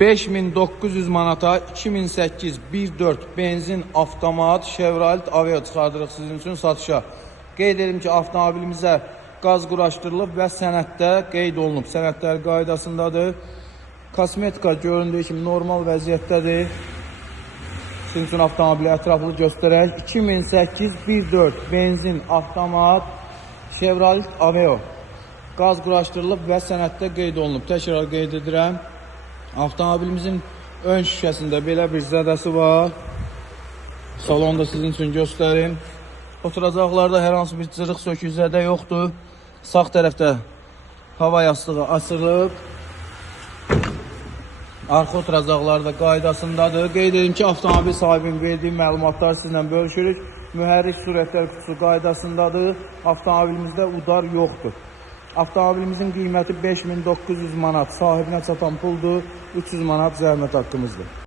5900 manata 2008 1.4 benzin avtomat Chevrolet Aveo çıxardırıq sizin üçün satışa. Qeyd edim ki, avtomobilimizə qaz quraşdırılıb və sənəddə qeyd olunub. Sənədlər qaydasındadır. Kosmetika göründüyü kimi normal vəziyyətdədir. Sizin üçün avtomobili ətraflı göstərək. 2008 1.4 benzin avtomat Chevrolet Aveo qaz quraşdırılıb və sənəddə qeyd olunub. Təkrar qeyd edirəm. Avtomobilimizin ön şüşəsində belə bir zədəsi var. Salonda sizin üçün göstərim. Oturacaqlarda hər hansı bir cırıq sökük zədə yoxdur. Sağ tərəfdə hava yastığı açılıb. Arxa oturacaqlarda qaydasındadır. Qeyd edim ki, avtomobil sahibinin verdiyi məlumatlar sizlə bölüşürük. Mühərrik sürətlər kutusu qaydasındadır. Avtomobilimizdə udar yoxdur. Avtomobilimizin qiyməti 5900 manat. Sahibinə çatan puldur. 300 manat zəhmət haqqımızdır.